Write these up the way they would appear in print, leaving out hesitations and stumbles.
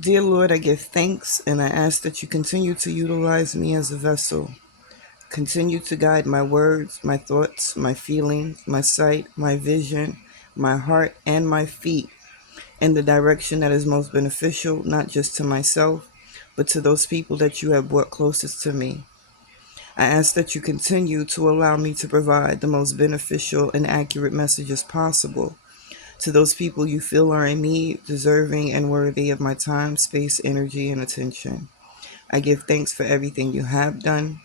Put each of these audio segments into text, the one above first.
Dear Lord, I give thanks and I ask that you continue to utilize me as a vessel. Continue to guide my words, my thoughts, my feelings, my sight, my vision, my heart, and my feet in the direction that is most beneficial, not just to myself, but to those people that you have brought closest to me. I ask that you continue to allow me to provide the most beneficial and accurate messages possible to those people you feel are in need, deserving, and worthy of my time, space, energy, and attention. I give thanks for everything you have done,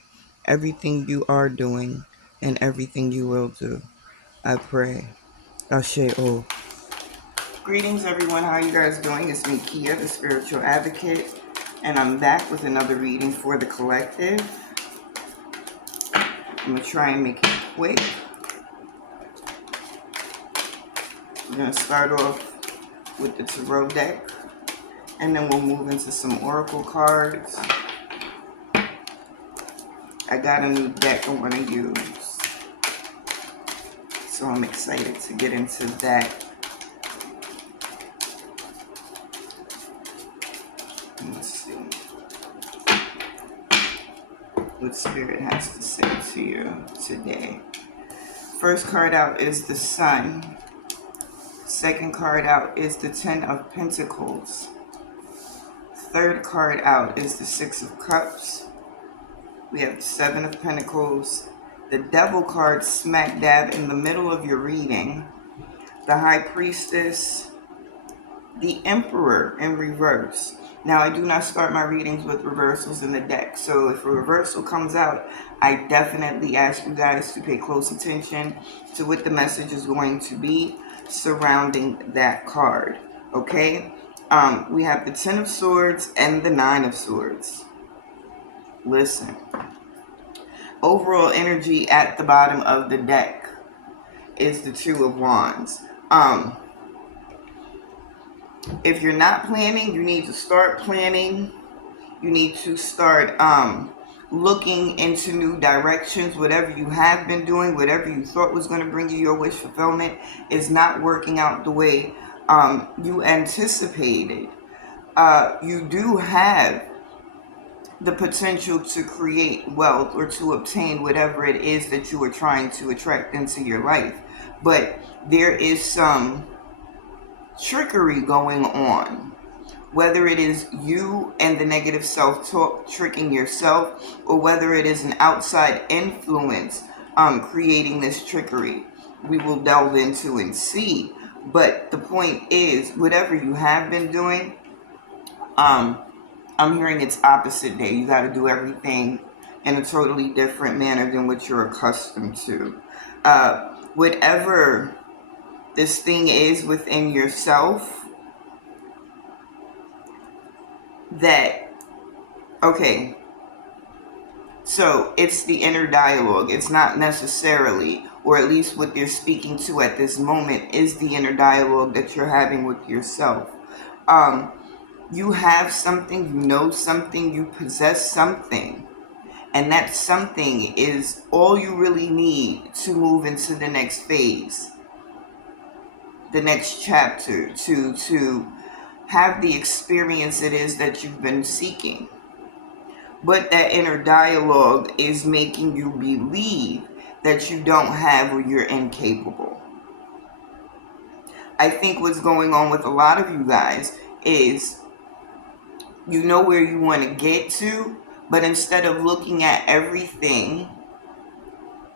everything you are doing, and everything you will do. I pray. Ashe O. Greetings, everyone. How are you guys doing? It's me, Kia, the Spiritual Advocate, and I'm back with another reading for the collective. I'm going to try and make it quick. We're going to start off with the tarot deck, and then we'll move into some oracle cards. I got a new deck I want to use, so I'm excited to get into that. Let's see what Spirit has to say to you today. First card out is the Sun. Second card out is the Ten of Pentacles. Third card out is the Six of Cups. We have the Seven of Pentacles. The Devil card smack dab in the middle of your reading. The High Priestess. The Emperor in reverse. Now, I do not start my readings with reversals in the deck. So if a reversal comes out, I definitely ask you guys to pay close attention to what the message is going to be surrounding that card. Okay? We have the Ten of Swords and the Nine of Swords. Listen. Overall energy at the bottom of the deck is the Two of Wands. If you're not planning, you need to start planning. You need to start looking into new directions. Whatever you have been doing, whatever you thought was going to bring you your wish fulfillment is not working out the way you anticipated. You do have the potential to create wealth or to obtain whatever it is that you are trying to attract into your life. But there is some trickery going on, whether it is you and the negative self-talk tricking yourself, or whether it is an outside influence creating this trickery. We will delve into and see. But the point is, whatever you have been doing, I'm hearing it's opposite day. You got to do everything in a totally different manner than what you're accustomed to. Whatever this thing is within yourself that, okay, so it's the inner dialogue. It's not necessarily, or at least what they're speaking to at this moment is the inner dialogue that you're having with yourself. You have something, you know something, you possess something, and that something is all you really need to move into the next phase, the next chapter, to have the experience it is that you've been seeking. But that inner dialogue is making you believe that you don't have or you're incapable. I think what's going on with a lot of you guys is you know where you want to get to, but instead of looking at everything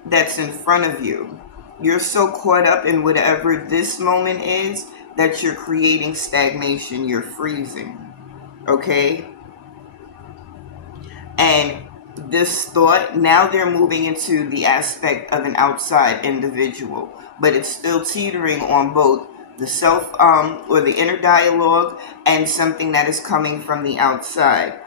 that's in front of you, you're so caught up in whatever this moment is that you're creating stagnation, you're freezing, okay? And this thought, now they're moving into the aspect of an outside individual, but it's still teetering on both the self or the inner dialogue and something that is coming from the outside.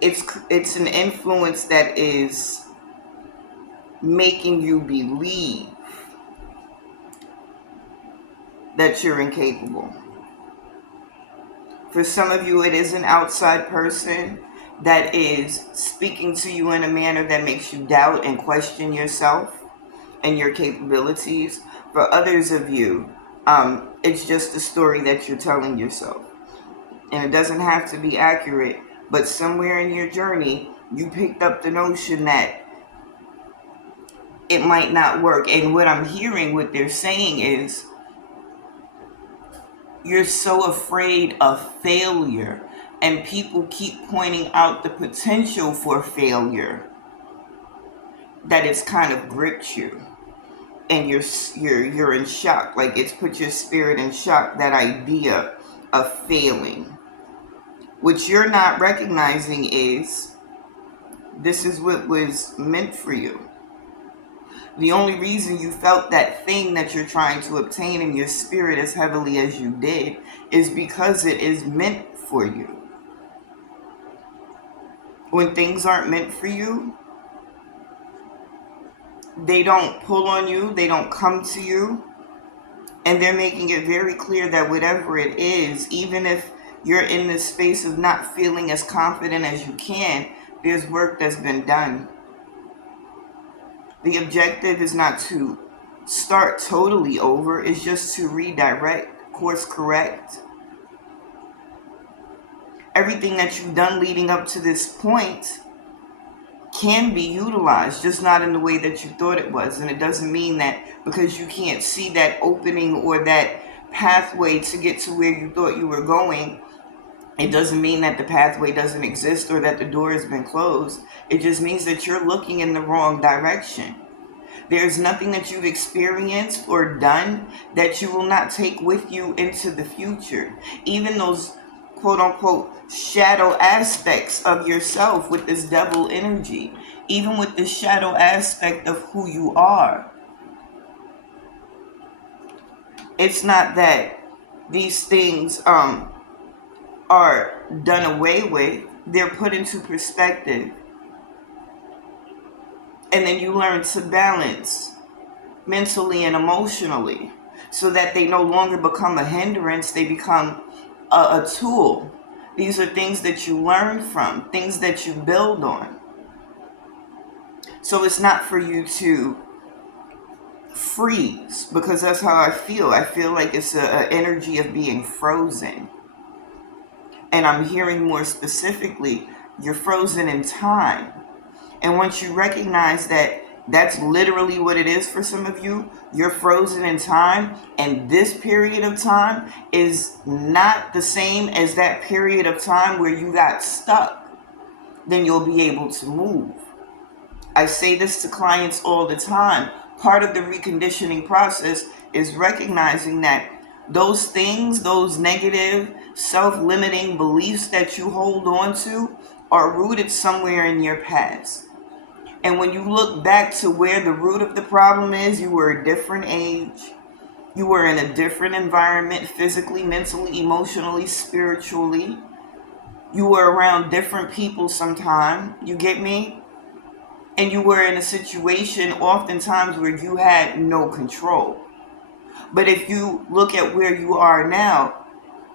It's an influence that is making you believe that you're incapable. For some of you, it is an outside person that is speaking to you in a manner that makes you doubt and question yourself and your capabilities. For others of you, It's just a story that you're telling yourself. And it doesn't have to be accurate, but somewhere in your journey, you picked up the notion that it might not work. And what I'm hearing, what they're saying is, you're so afraid of failure, and people keep pointing out the potential for failure, that it's kind of gripped you, and you're in shock. Like, it's put your spirit in shock, that idea of failing. What you're not recognizing is, this is what was meant for you. The only reason you felt that thing that you're trying to obtain in your spirit as heavily as you did is because it is meant for you. When things aren't meant for you, they don't pull on you, they don't come to you, and they're making it very clear that whatever it is, even if you're in this space of not feeling as confident as you can, there's work that's been done. The objective is not to start totally over, it's just to redirect, course correct. Everything that you've done leading up to this point can be utilized, just not in the way that you thought it was. And it doesn't mean that because you can't see that opening or that pathway to get to where you thought you were going, it doesn't mean that the pathway doesn't exist or that the door has been closed. It just means that you're looking in the wrong direction. There's nothing that you've experienced or done that you will not take with you into the future. Even those quote unquote shadow aspects of yourself with this devil energy, even with the shadow aspect of who you are. It's not that these things are done away with, they're put into perspective. And then you learn to balance mentally and emotionally so that they no longer become a hindrance, they become a tool. These are things that you learn from, things that you build on. So it's not for you to freeze, because that's how I feel. I feel like it's an energy of being frozen. And I'm hearing more specifically, you're frozen in time. And once you recognize that that's literally what it is for some of you, you're frozen in time, and this period of time is not the same as that period of time where you got stuck, then you'll be able to move. I say this to clients all the time. Part of the reconditioning process is recognizing that those things, those negative, self-limiting beliefs that you hold on to are rooted somewhere in your past. And when you look back to where the root of the problem is, you were a different age. You were in a different environment, physically, mentally, emotionally, spiritually. You were around different people sometime. You get me? And you were in a situation oftentimes where you had no control. But if you look at where you are now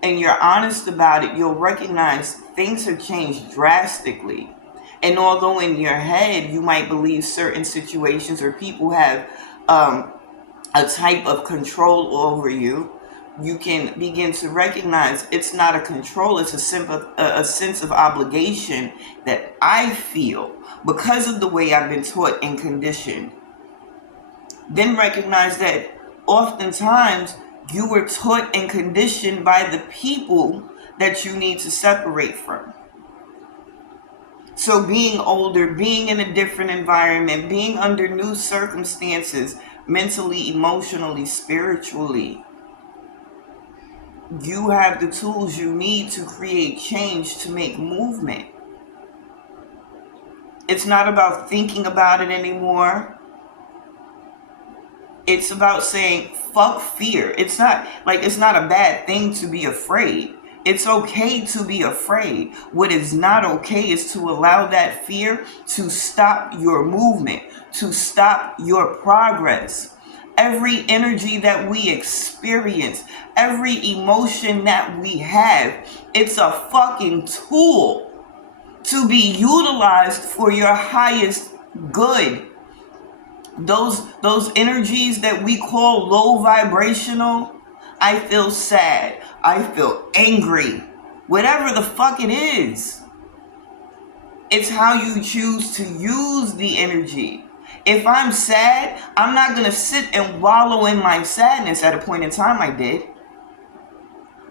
and you're honest about it, you'll recognize things have changed drastically. And although in your head you might believe certain situations or people have a type of control over you, you can begin to recognize it's not a control, it's a sense of obligation that I feel because of the way I've been taught and conditioned. Then recognize that oftentimes you were taught and conditioned by the people that you need to separate from. So being older, being in a different environment, being under new circumstances, mentally, emotionally, spiritually, you have the tools you need to create change, to make movement. It's not about thinking about it anymore. It's about saying, fuck fear. It's not a bad thing to be afraid. It's okay to be afraid. What is not okay is to allow that fear to stop your movement, to stop your progress. Every energy that we experience, every emotion that we have, it's a fucking tool to be utilized for your highest good. Those energies that we call low vibrational, I feel sad. I feel angry. Whatever the fuck it is. It's how you choose to use the energy. If I'm sad, I'm not going to sit and wallow in my sadness. At a point in time, I did.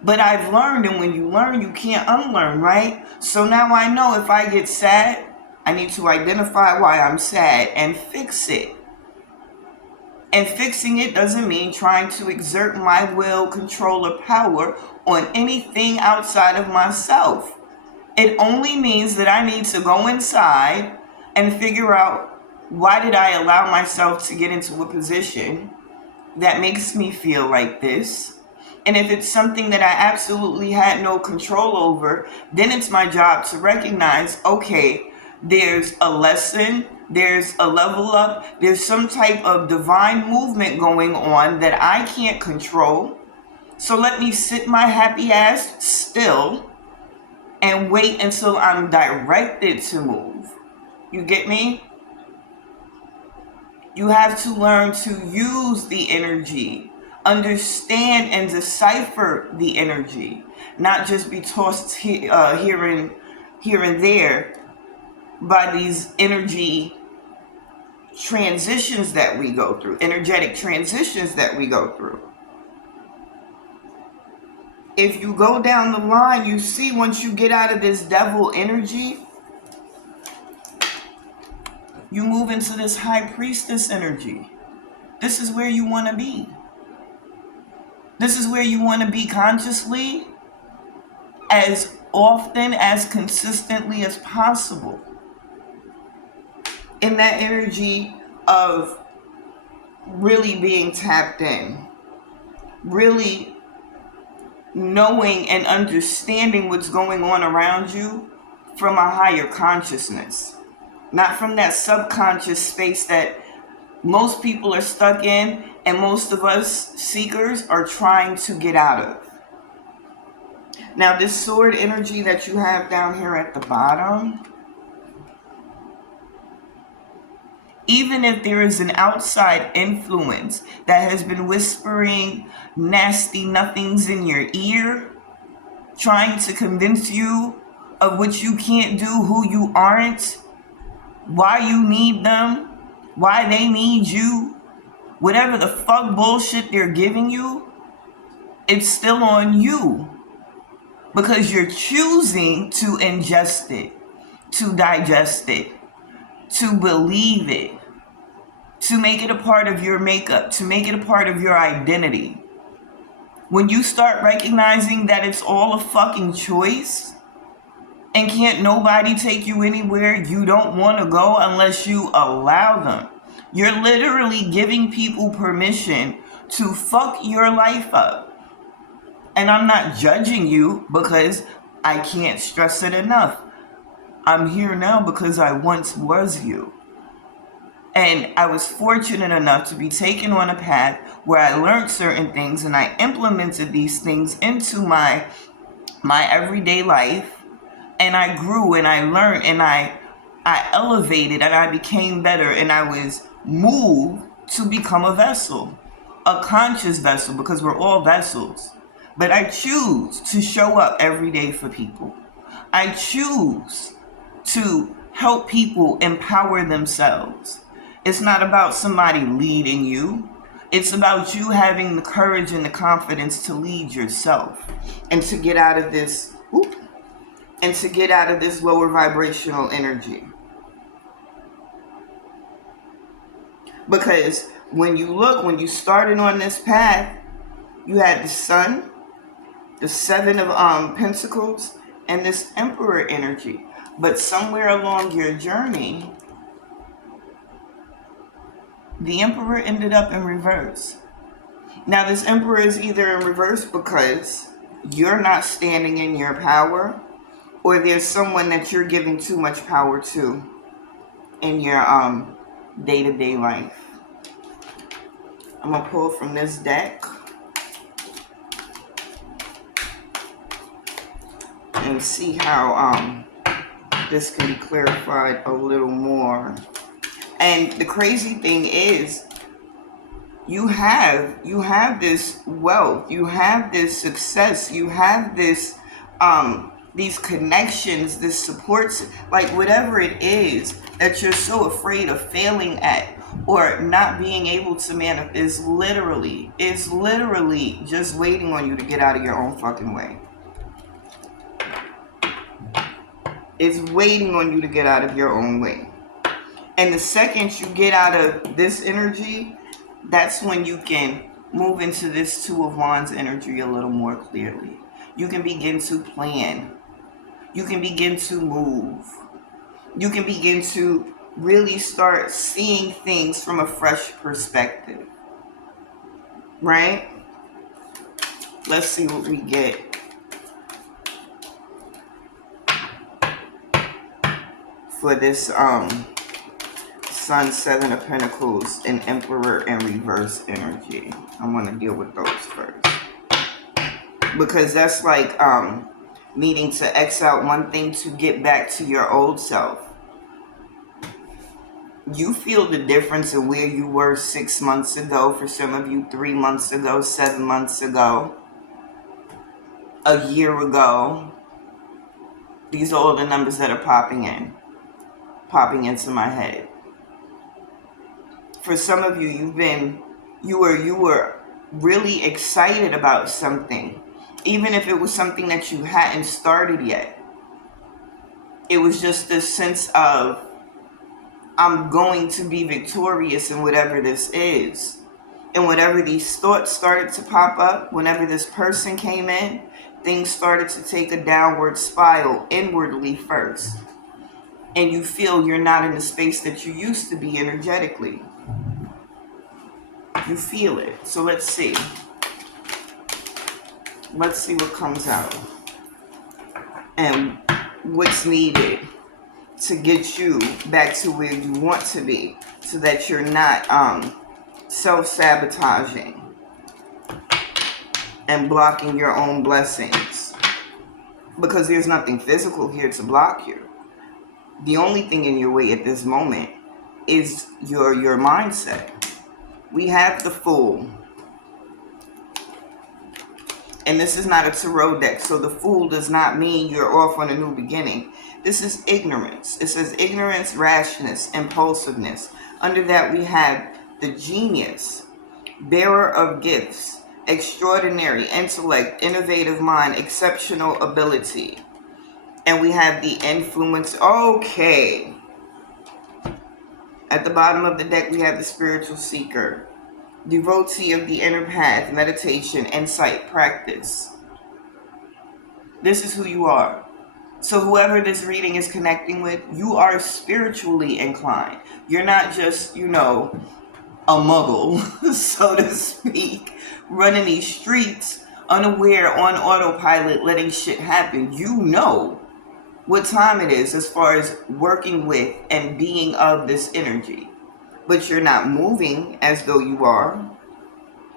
But I've learned, and when you learn, you can't unlearn, right? So now I know if I get sad, I need to identify why I'm sad and fix it. And fixing it doesn't mean trying to exert my will, control, or power on anything outside of myself. It only means that I need to go inside and figure out, why did I allow myself to get into a position that makes me feel like this? And if it's something that I absolutely had no control over, then it's my job to recognize, okay, there's a lesson, there's a level up, there's some type of divine movement going on that I can't control. So let me sit my happy ass still and wait until I'm directed to move. You get me? You have to learn to use the energy, understand and decipher the energy, not just be tossed here and there by these energy transitions that we go through, energetic transitions that we go through. If you go down the line, you see once you get out of this devil energy, you move into this high priestess energy. This is where you want to be. This is where you want to be consciously, as often, as consistently as possible. In that energy of really being tapped in, really knowing and understanding what's going on around you from a higher consciousness, not from that subconscious space that most people are stuck in and most of us seekers are trying to get out of. Now, this sword energy that you have down here at the bottom, even if there is an outside influence that has been whispering nasty nothings in your ear, trying to convince you of what you can't do, who you aren't, why you need them, why they need you, whatever the fuck bullshit they're giving you, it's still on you. Because you're choosing to ingest it, to digest it, to believe it, to make it a part of your makeup, to make it a part of your identity. When you start recognizing that it's all a fucking choice, and can't nobody take you anywhere you don't want to go unless you allow them, you're literally giving people permission to fuck your life up. And I'm not judging you, because I can't stress it enough. I'm here now because I once was you. And I was fortunate enough to be taken on a path where I learned certain things and I implemented these things into my everyday life. And I grew and I learned and I elevated and I became better, and I was moved to become a vessel, a conscious vessel, because we're all vessels. But I choose to show up every day for people. I choose to help people empower themselves. It's not about somebody leading you. It's about you having the courage and the confidence to lead yourself and to get out of this, lower vibrational energy. Because when you started on this path, you had the Sun, the Seven of Pentacles, and this Emperor energy. But somewhere along your journey, the Emperor ended up in reverse. Now, this Emperor is either in reverse because you're not standing in your power, or there's someone that you're giving too much power to in your day-to-day life. I'm going to pull from this deck and see how this can be clarified a little more. And the crazy thing is, you have this wealth, you have this success, you have this these connections, this supports, like whatever it is that you're so afraid of failing at or not being able to manifest is literally just waiting on you to get out of your own fucking way. It's waiting on you to get out of your own way. And the second you get out of this energy, that's when you can move into this Two of Wands energy a little more clearly. You can begin to plan. You can begin to move. You can begin to really start seeing things from a fresh perspective. Right? Let's see what we get. For this Sun, Seven of Pentacles, and Emperor in reverse energy. I want to deal with those first. Because that's like needing to X out one thing to get back to your old self. You feel the difference in where you were 6 months ago. For some of you, 3 months ago, 7 months ago, a year ago. These are all the numbers that are popping into my head. For some of you, you were really excited about something, even if it was something that you hadn't started yet. It was just this sense of, I'm going to be victorious in whatever this is. And whatever these thoughts started to pop up, whenever this person came in, things started to take a downward spiral inwardly first. And you feel you're not in the space that you used to be energetically. You feel it. So let's see. Let's see what comes out. And what's needed to get you back to where you want to be. So that you're not self-sabotaging and blocking your own blessings. Because there's nothing physical here to block you. The only thing in your way at this moment is your mindset. We have the Fool. And this is not a tarot deck, so the Fool does not mean you're off on a new beginning. This is ignorance. It says ignorance, rashness, impulsiveness. Under that we have the Genius, bearer of gifts, extraordinary intellect, innovative mind, exceptional ability. And we have the Influence. Okay. At the bottom of the deck, we have the Spiritual Seeker, devotee of the inner path, meditation, insight, practice. This is who you are. So whoever this reading is connecting with, you are spiritually inclined. You're not just, a muggle, so to speak, running these streets, unaware, on autopilot, letting shit happen. You know what time it is as far as working with and being of this energy. But you're not moving as though you are.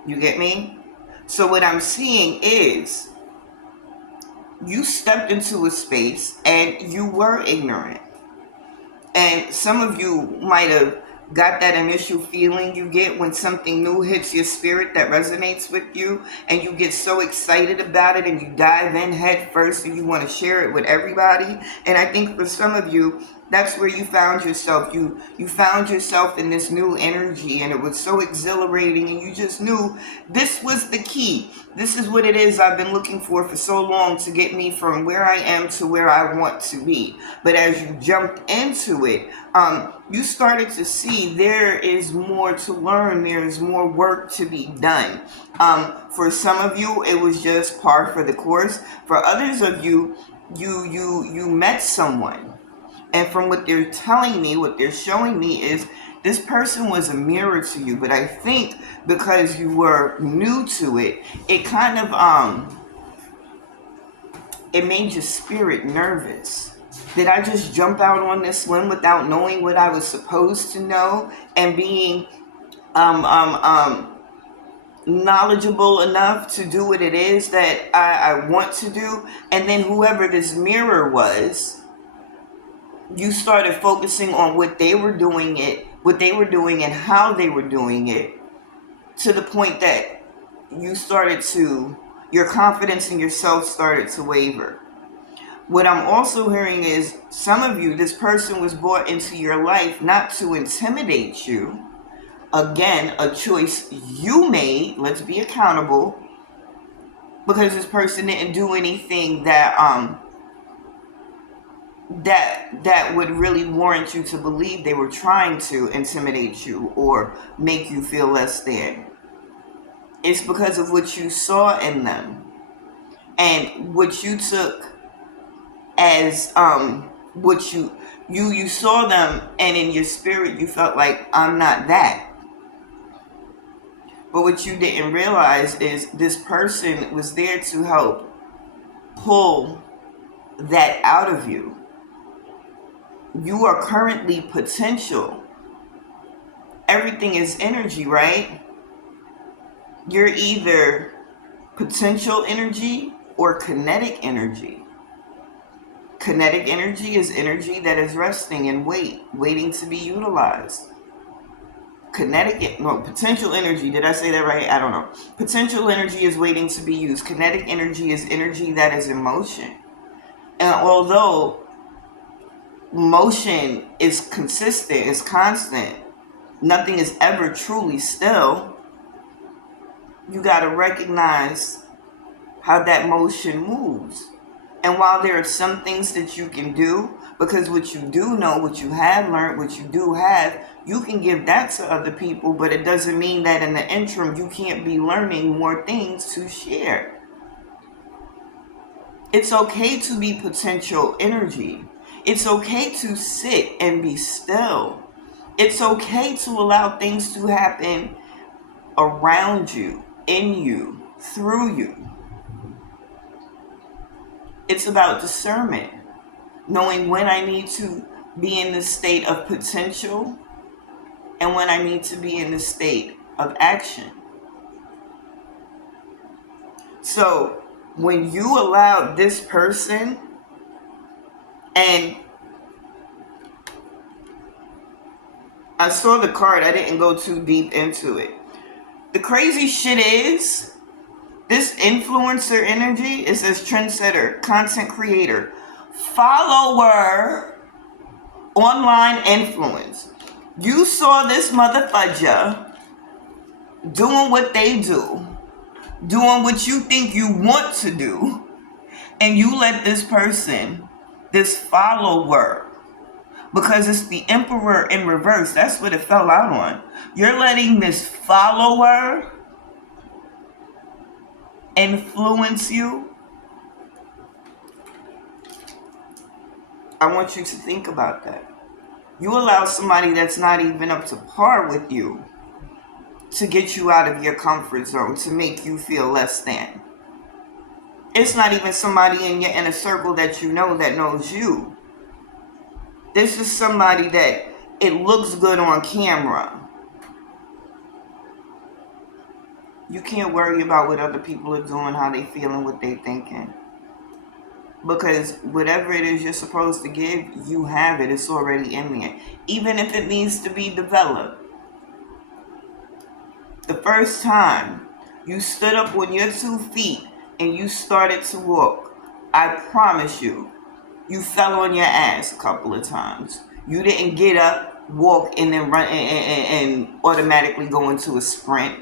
You get me? So what I'm seeing is you stepped into a space and you were ignorant. And some of you might have got that initial feeling you get when something new hits your spirit that resonates with you, and you get so excited about it and you dive in head first and you want to share it with everybody. And I think for some of you, that's where you found yourself. You found yourself in this new energy, and it was so exhilarating, and you just knew this was the key. This is what it is I've been looking for so long to get me from where I am to where I want to be. But as you jumped into it, you started to see there is more to learn. There is more work to be done. For some of you, it was just par for the course. For others of you, you met someone. And from what they're telling me, what they're showing me is this person was a mirror to you. But I think because you were new to it, it kind of, it made your spirit nervous. Did I just jump out on this one without knowing what I was supposed to know and being knowledgeable enough to do what it is that I want to do? And then whoever this mirror was, you started focusing on what they were doing and how they were doing it. to the point that your confidence in yourself started to waver. What I'm also hearing is some of you, this person was brought into your life not to intimidate you. Again, a choice you made. Let's be accountable, because this person didn't do anything that would really warrant you to believe they were trying to intimidate you or make you feel less than. It's because of what you saw in them and what you took as what you saw them, and in your spirit you felt like, I'm not that. But what you didn't realize is this person was there to help pull that out of you. You are currently potential. Everything is energy, right? You're either potential energy or kinetic energy. Kinetic energy is energy that is resting and waiting to be utilized. Potential energy, did I say that right? I don't know. Potential energy is waiting to be used. Kinetic energy is energy that is in motion. And although motion is consistent, is constant, nothing is ever truly still, you got to recognize how that motion moves. And while there are some things that you can do, because what you do know, what you have learned, what you do have, you can give that to other people, but it doesn't mean that in the interim you can't be learning more things to share. It's okay to be potential energy. It's okay to sit and be still. It's okay to allow things to happen around you, in you, through you. It's about discernment, knowing when I need to be in the state of potential and when I need to be in the state of action. So when you allow this person, and I saw the card, I didn't go too deep into it. The crazy shit is, this influencer energy, it says trendsetter, content creator, follower, online influence. You saw this motherfucker doing what they do, doing what you think you want to do, and you let this person, this follower, because it's the emperor in reverse, that's what it fell out on. You're letting this follower influence you. I want you to think about that. You allow somebody that's not even up to par with you to get you out of your comfort zone, to make you feel less than. It's not even somebody in your inner circle that you know that knows you. This is somebody that it looks good on camera. You can't worry about what other people are doing, how they feeling, what they thinking. Because whatever it is you're supposed to give, you have it. It's already in there. Even if it needs to be developed. The first time you stood up on your 2 feet and you started to walk, I promise you, you fell on your ass a couple of times. You didn't get up, walk, and then run and automatically go into a sprint.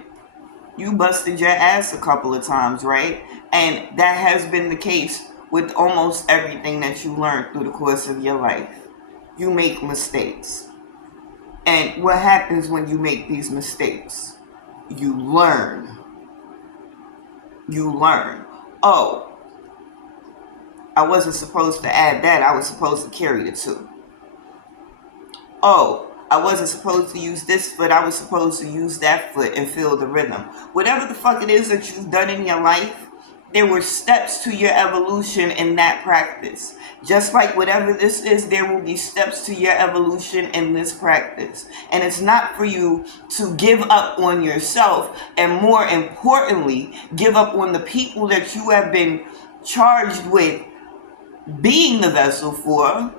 You busted your ass a couple of times, right? And that has been the case with almost everything that you learned through the course of your life. You make mistakes. And what happens when you make these mistakes? You learn. You learn. Oh, I wasn't supposed to add that. I was supposed to carry the 2. Oh, I wasn't supposed to use this foot. I was supposed to use that foot and feel the rhythm. Whatever the fuck it is that you've done in your life, there were steps to your evolution in that practice. Just like whatever this is, there will be steps to your evolution in this practice. And it's not for you to give up on yourself, and more importantly, give up on the people that you have been charged with being the vessel for.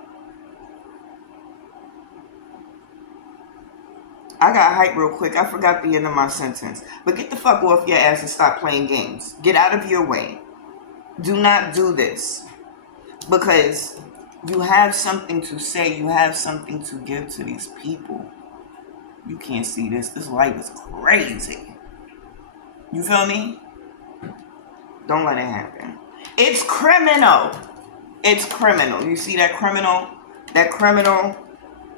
I got hyped real quick. I forgot the end of my sentence. But get the fuck off your ass and stop playing games. Get out of your way. Do not do this. Because you have something to say. You have something to give to these people. You can't see this. This light is crazy. You feel me? Don't let it happen. It's criminal. It's criminal. You see that criminal? That criminal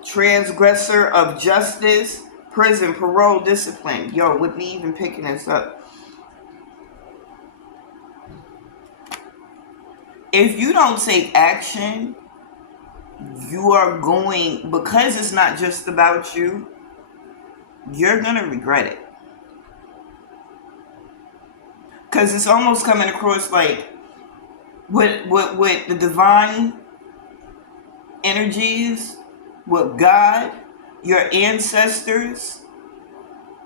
transgressor of justice, prison, parole, discipline. Yo, with me even picking this up. If you don't take action, you are going, because it's not just about you, you're going to regret it. Because it's almost coming across like with the divine energies, with God, your ancestors,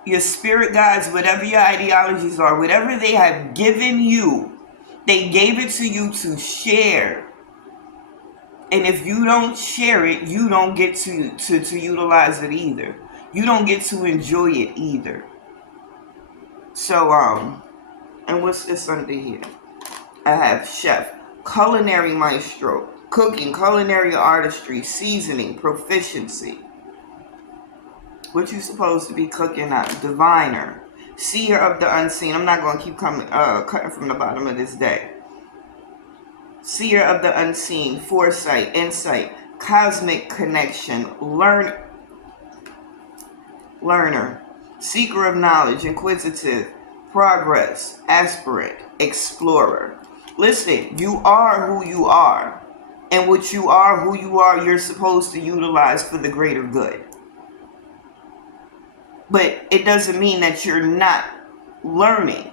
your spirit guides, whatever your ideologies are, whatever they have given you, they gave it to you to share. And if you don't share it, you don't get to utilize it either. You don't get to enjoy it either. So, and what's this under here? I have chef, culinary maestro, cooking, culinary artistry, seasoning, proficiency. What you supposed to be cooking at? Diviner, seer of the unseen. I'm not going to keep cutting from the bottom of this day. Seer of the unseen, foresight, insight, cosmic connection, learner, seeker of knowledge, inquisitive, progress, aspirant, explorer. Listen, you are who you are. And what you are, who you are, you're supposed to utilize for the greater good. But it doesn't mean that you're not learning.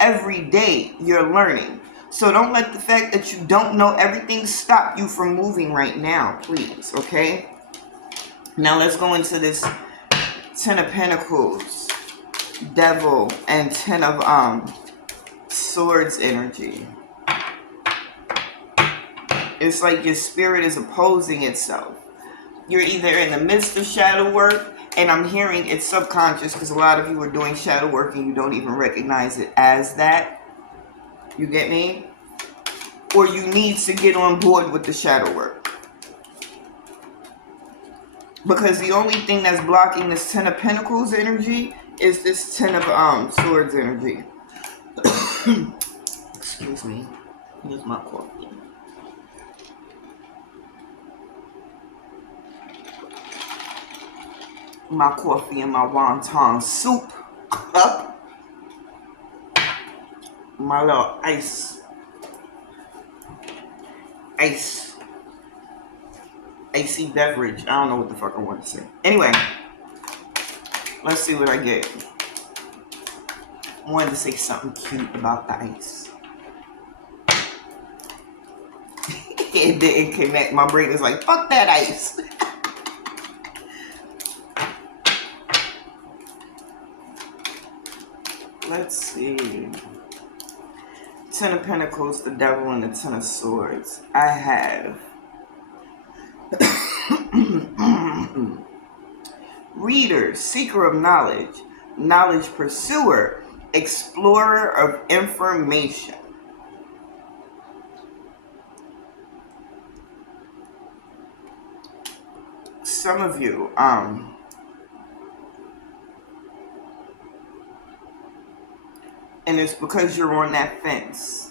Every day you're learning. So don't let the fact that you don't know everything stop you from moving right now, please, okay? Now let's go into this Ten of Pentacles, Devil, and Ten of Swords energy. It's like your spirit is opposing itself. You're either in the midst of shadow work, and I'm hearing it's subconscious because a lot of you are doing shadow work and you don't even recognize it as that. You get me? Or you need to get on board with the shadow work. Because the only thing that's blocking this Ten of Pentacles energy is this Ten of Swords energy. Excuse me. Here's my coffee. My coffee and my wonton soup cup. My little icy beverage. I don't know what the fuck I want to say. Anyway, let's see what I get. I wanted to say something cute about the ice. It didn't connect. My brain is like, fuck that ice. Let's see. Ten of Pentacles, the Devil, and the Ten of Swords. I have reader, seeker of knowledge, knowledge pursuer, explorer of information. Some of you, and it's because you're on that fence.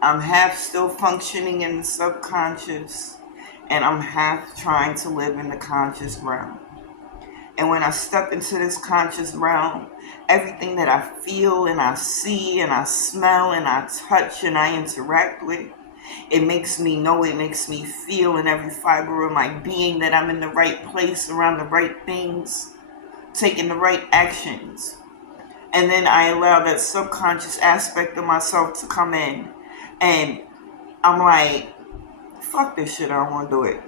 I'm half still functioning in the subconscious, and I'm half trying to live in the conscious realm. And when I step into this conscious realm, everything that I feel and I see and I smell and I touch and I interact with, it makes me know, it makes me feel in every fiber of my being that I'm in the right place, around the right things, taking the right actions. And then I allow that subconscious aspect of myself to come in. And I'm like, fuck this shit, I don't want to do it.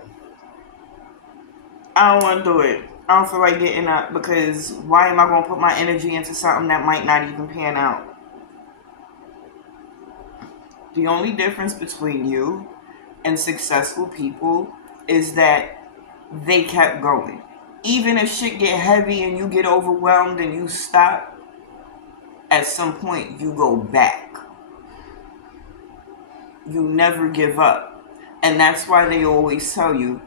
I don't want to do it. I don't feel like getting up, because why am I going to put my energy into something that might not even pan out? The only difference between you and successful people is that they kept going. even if shit get heavy and you get overwhelmed and you stop, at some point you go back. You never give up. And that's why they always tell you,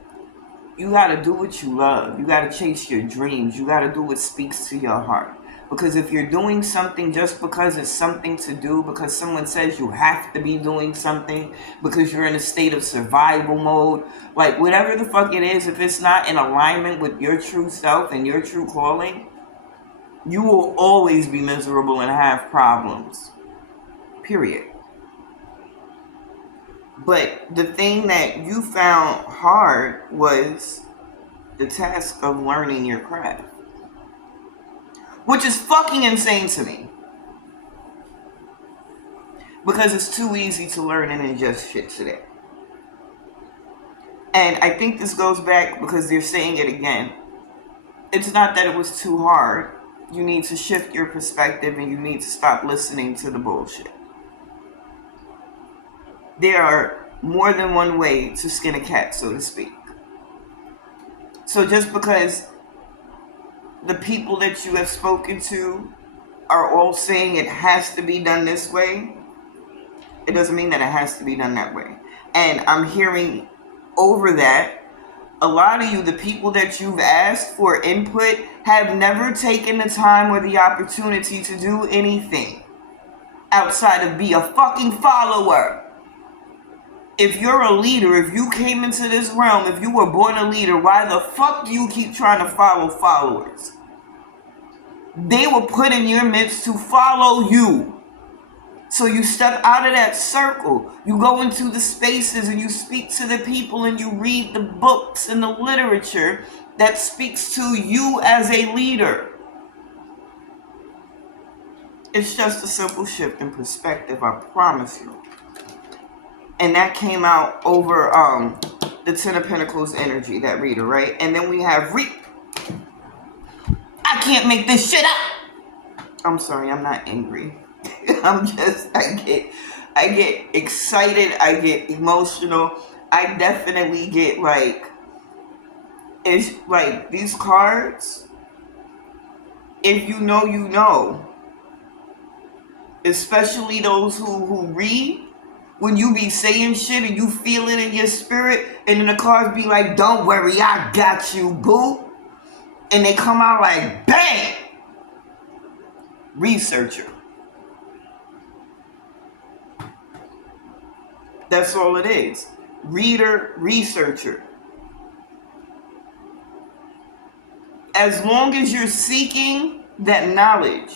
you gotta do what you love. You gotta chase your dreams. You gotta do what speaks to your heart. Because if you're doing something just because it's something to do, because someone says you have to be doing something, because you're in a state of survival mode, like whatever the fuck it is, if it's not in alignment with your true self and your true calling, you will always be miserable and have problems. Period. But the thing that you found hard was the task of learning your craft. Which is fucking insane to me. Because it's too easy to learn and ingest shit today. And I think this goes back because they're saying it again. It's not that it was too hard. You need to shift your perspective and you need to stop listening to the bullshit. There are more than one way to skin a cat, so to speak. So just because the people that you have spoken to are all saying it has to be done this way, it doesn't mean that it has to be done that way. And I'm hearing over that, a lot of you, the people that you've asked for input, have never taken the time or the opportunity to do anything outside of be a fucking follower. If you're a leader, if you came into this realm, if you were born a leader, why the fuck do you keep trying to follow followers? They were put in your midst to follow you. So you step out of that circle. You go into the spaces and you speak to the people and you read the books and the literature that speaks to you as a leader. It's just a simple shift in perspective, I promise you. And that came out over the Ten of Pentacles energy, that reader, right? And then we have I can't make this shit up. I'm sorry, I'm not angry. I get excited, I get emotional. I definitely get it's like these cards, if you know, you know. Especially those who read. When you be saying shit and you feel it in your spirit, and then the cards be like, don't worry, I got you, boo. And they come out like, bang! Researcher. That's all it is. Reader, researcher. As long as you're seeking that knowledge,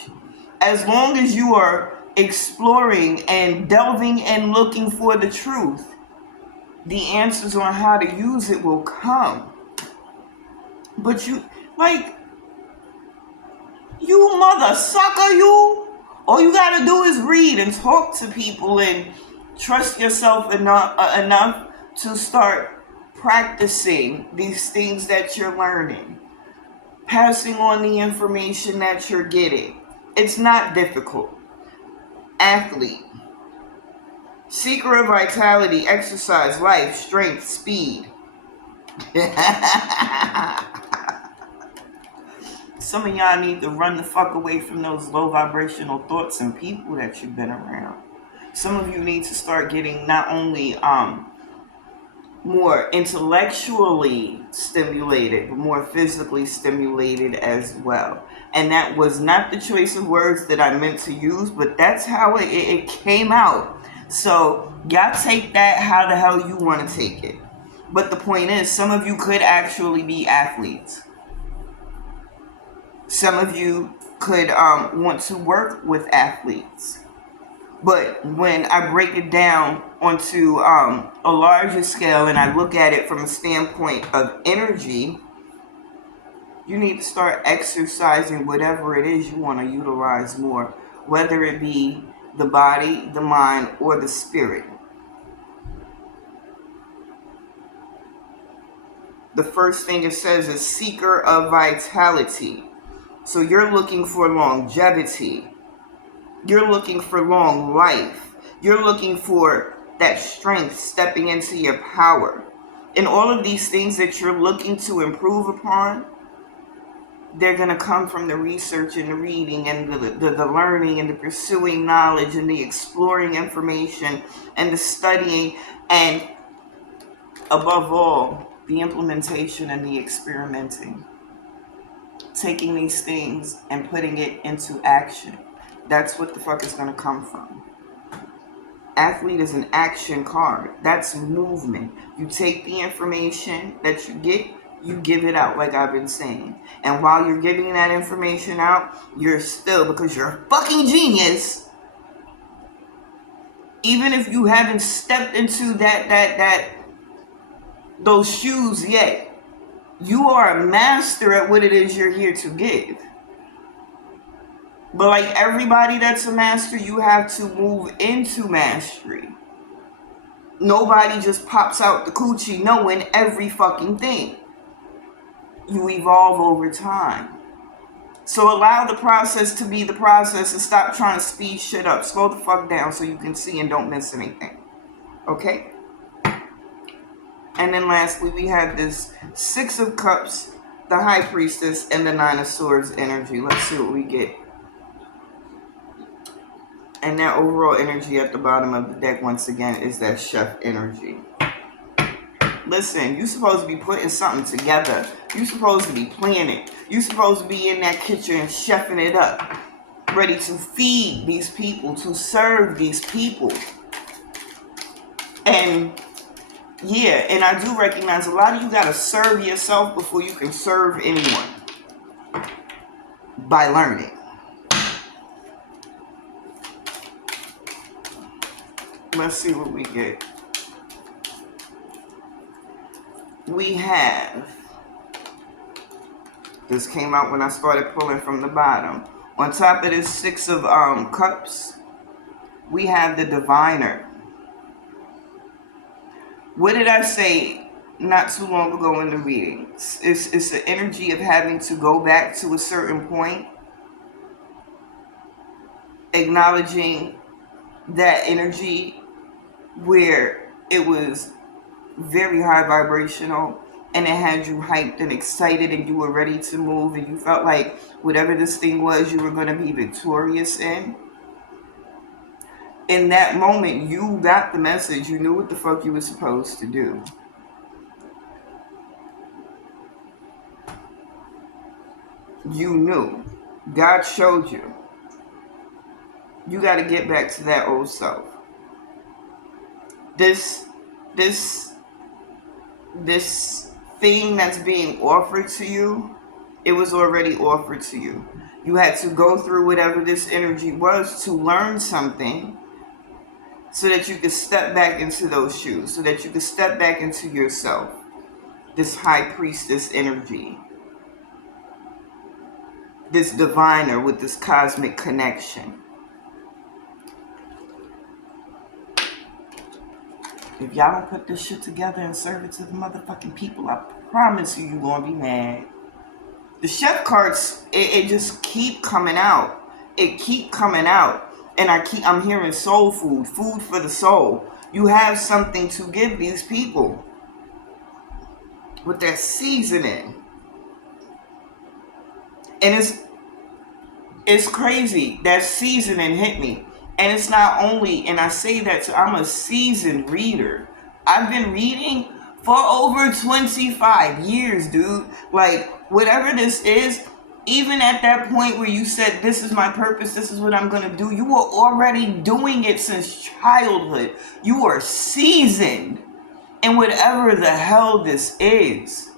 as long as you are exploring and delving and looking for the truth, the answers on how to use it will come. But you mother sucker, you. All you gotta do is read and talk to people and trust yourself enough to start practicing these things that you're learning, passing on the information that you're getting. It's not difficult. Athlete, seeker of vitality, exercise, life, strength, speed. Some of y'all need to run the fuck away from those low vibrational thoughts and people that you've been around. Some of you need to start getting not only more intellectually stimulated, but more physically stimulated as well. And that was not the choice of words that I meant to use, but that's how it came out. So y'all take that how the hell you want to take it. But the point is, some of you could actually be athletes. Some of you could want to work with athletes. But when I break it down onto a larger scale and I look at it from a standpoint of energy, you need to start exercising whatever it is you want to utilize more, whether it be the body, the mind, or the spirit. The first thing it says is seeker of vitality. So you're looking for longevity. You're looking for long life. You're looking for that strength, stepping into your power. And all of these things that you're looking to improve upon, they're going to come from the research and the reading and the learning and the pursuing knowledge and the exploring information and the studying and, above all, the implementation and the experimenting. Taking these things and putting it into action. That's what the fuck is going to come from. Athlete is an action card. That's movement. You take the information that you get, you give it out, like I've been saying. And while you're giving that information out, you're still, because you're a fucking genius, even if you haven't stepped into those shoes yet, you are a master at what it is you're here to give. But like everybody that's a master, you have to move into mastery. Nobody just pops out the coochie knowing every fucking thing. You evolve over time. So allow the process to be the process and stop trying to speed shit up. Slow the fuck down so you can see and don't miss anything. Okay? And then lastly, we have this 6 of Cups, the High Priestess, and the 9 of Swords energy. Let's see what we get. And that overall energy at the bottom of the deck, once again, is that chef energy. Listen, you're supposed to be putting something together. You're supposed to be planning. You're supposed to be in that kitchen and chefing it up. Ready to feed these people, to serve these people. And yeah, and I do recognize a lot of you got to serve yourself before you can serve anyone. By learning. Let's see what we get. We have, this came out when I started pulling from the bottom. On top of this 6 of Cups, we have the Diviner. What did I say not too long ago in the reading? It's the energy of having to go back to a certain point, acknowledging that energy where it was very high vibrational and it had you hyped and excited and you were ready to move and you felt like whatever this thing was, you were going to be victorious in. In that moment, you got the message. You knew what the fuck you were supposed to do. You knew. God showed you. You got to get back to that old self. This thing that's being offered to you, it was already offered to you. You had to go through whatever this energy was to learn something so that you could step back into those shoes, so that you could step back into yourself. This High Priestess energy. This diviner with this cosmic connection. If y'all don't put this shit together and serve it to the motherfucking people, I promise you, you're gonna be mad. The chef cards, it just keep coming out. It keep coming out. And I'm hearing soul food, food for the soul. You have something to give these people with that seasoning. And it's crazy. That seasoning hit me. And it's not only, and I say that I'm a seasoned reader. I've been reading for over 25 years, dude. Like, whatever this is, even at that point where you said, this is my purpose, this is what I'm going to do, you were already doing it since childhood. You are seasoned in whatever the hell this is.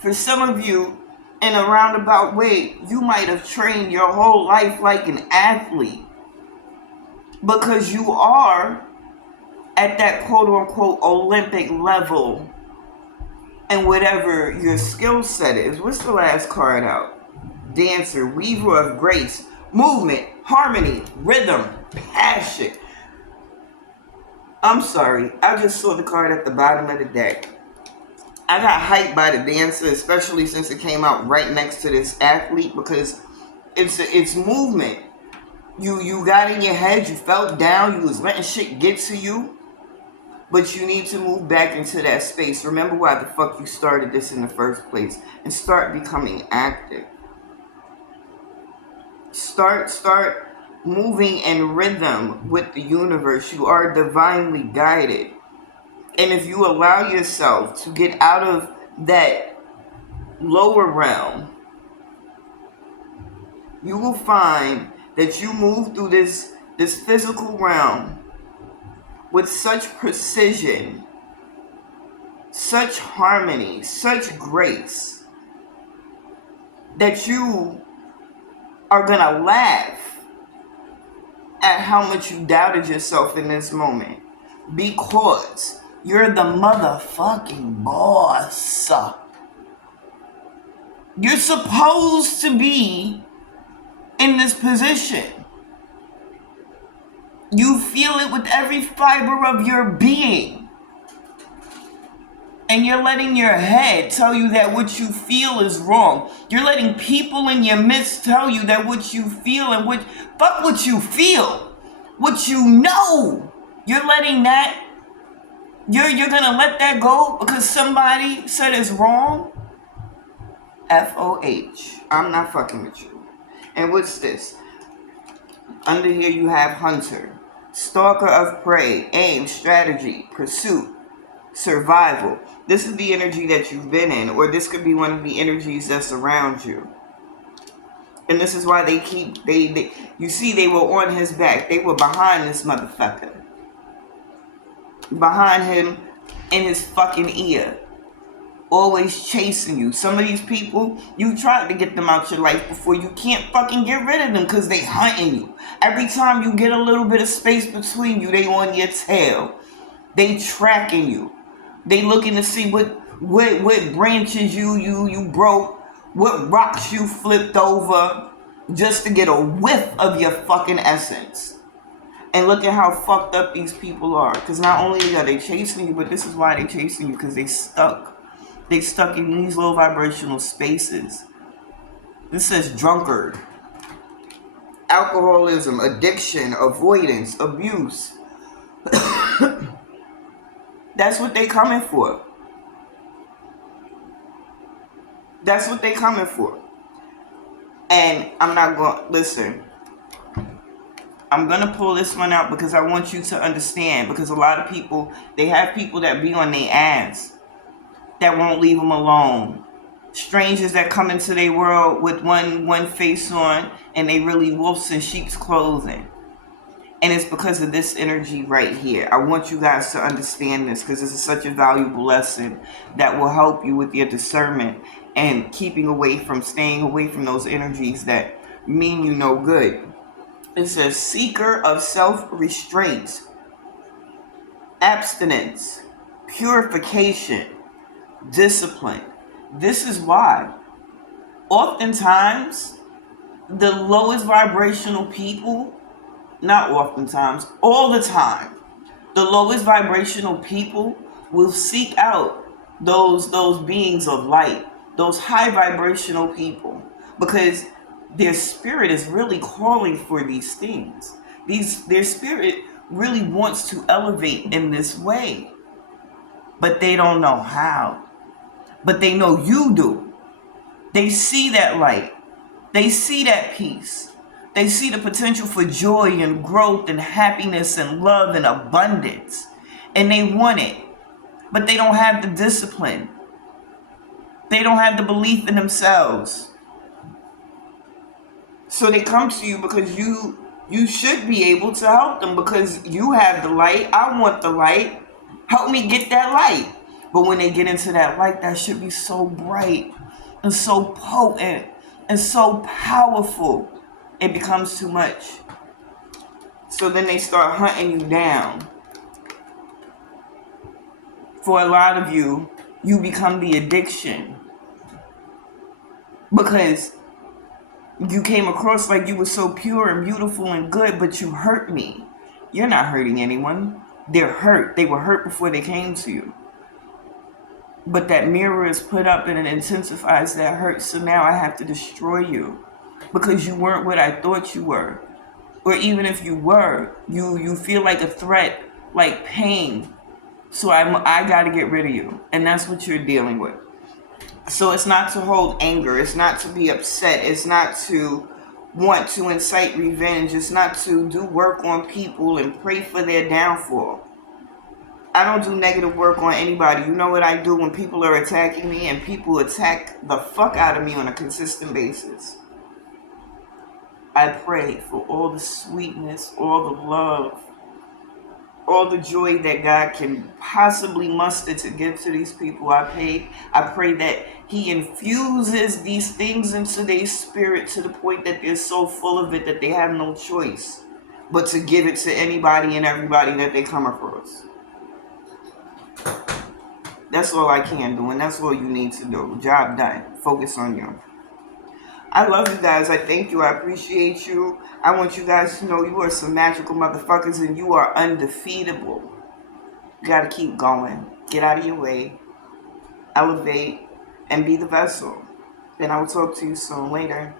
For some of you, in a roundabout way, you might have trained your whole life like an athlete. Because you are at that quote-unquote Olympic level and whatever your skill set is. What's the last card out? Dancer, weaver of grace, movement, harmony, rhythm, passion. I'm sorry, I just saw the card at the bottom of the deck. I got hyped by the dancer, especially since it came out right next to this athlete, because it's movement. You got in your head, you felt down, you was letting shit get to you. But you need to move back into that space. Remember why the fuck you started this in the first place. And start becoming active. Start moving in rhythm with the universe. You are divinely guided. And if you allow yourself to get out of that lower realm, you will find that you move through this physical realm with such precision, such harmony, such grace, that you are gonna laugh at how much you doubted yourself in this moment, because you're the motherfucking boss. You're supposed to be in this position. You feel it with every fiber of your being. And you're letting your head tell you that what you feel is wrong. You're letting people in your midst tell you that what you feel and fuck what you feel. What you know. You're letting that, you're gonna let that go because somebody said it's wrong? FOH. I'm not fucking with you. And what's this? Under here you have hunter, stalker of prey, aim, strategy, pursuit, survival. This is the energy that you've been in, or this could be one of the energies that's around you. And this is why they you see they were on his back. They were behind this motherfucker. Behind him in his fucking ear. Always chasing you. Some of these people, you tried to get them out your life before. You can't fucking get rid of them because they hunting you. Every time you get a little bit of space between you, they on your tail. They tracking you. They looking to see what branches you broke, what rocks you flipped over, just to get a whiff of your fucking essence. And look at how fucked up these people are. Because not only are they chasing you, but this is why they chasing you, because they stuck. They stuck in these low vibrational spaces. This says drunkard, alcoholism, addiction, avoidance, abuse. That's what they coming for. That's what they coming for. And I'm not going, listen, I'm going to pull this one out because I want you to understand, because a lot of people, they have people that be on their ass that won't leave them alone. Strangers that come into their world with one face on and they really wolves in sheep's clothing. And it's because of this energy right here. I want you guys to understand this because this is such a valuable lesson that will help you with your discernment and staying away from those energies that mean you no good. It says seeker of self-restraint, abstinence, purification, discipline. This is why oftentimes the lowest vibrational people, not oftentimes, all the time, the lowest vibrational people will seek out those beings of light, those high vibrational people, because their spirit is really calling for these things. Their spirit really wants to elevate in this way, but they don't know how. But they know you do. They see that light. They see that peace. They see the potential for joy and growth and happiness and love and abundance. And they want it. But they don't have the discipline. They don't have the belief in themselves. So they come to you because you should be able to help them, because you have the light. I want the light. Help me get that light. But when they get into that light, that should be so bright and so potent and so powerful, it becomes too much. So then they start hunting you down. For a lot of you, you become the addiction. Because you came across like you were so pure and beautiful and good, but you hurt me. You're not hurting anyone. They're hurt. They were hurt before they came to you. But that mirror is put up and it intensifies that hurt. So now I have to destroy you because you weren't what I thought you were. Or even if you were, you feel like a threat, like pain. So I got to get rid of you. And that's what you're dealing with. So it's not to hold anger. It's not to be upset. It's not to want to incite revenge. It's not to do work on people and pray for their downfall. I don't do negative work on anybody. You know what I do when people are attacking me, and people attack the fuck out of me on a consistent basis? I pray for all the sweetness, all the love, all the joy that God can possibly muster to give to these people. I pray that He infuses these things into their spirit to the point that they're so full of it that they have no choice but to give it to anybody and everybody that they come across. That's all I can do, and that's all you need to do. Job done. Focus on you. I love you guys. I thank you. I appreciate you. I want you guys to know you are some magical motherfuckers, and you are undefeatable. You gotta keep going. Get out of your way. Elevate and be the vessel. Then I will talk to you soon. Later.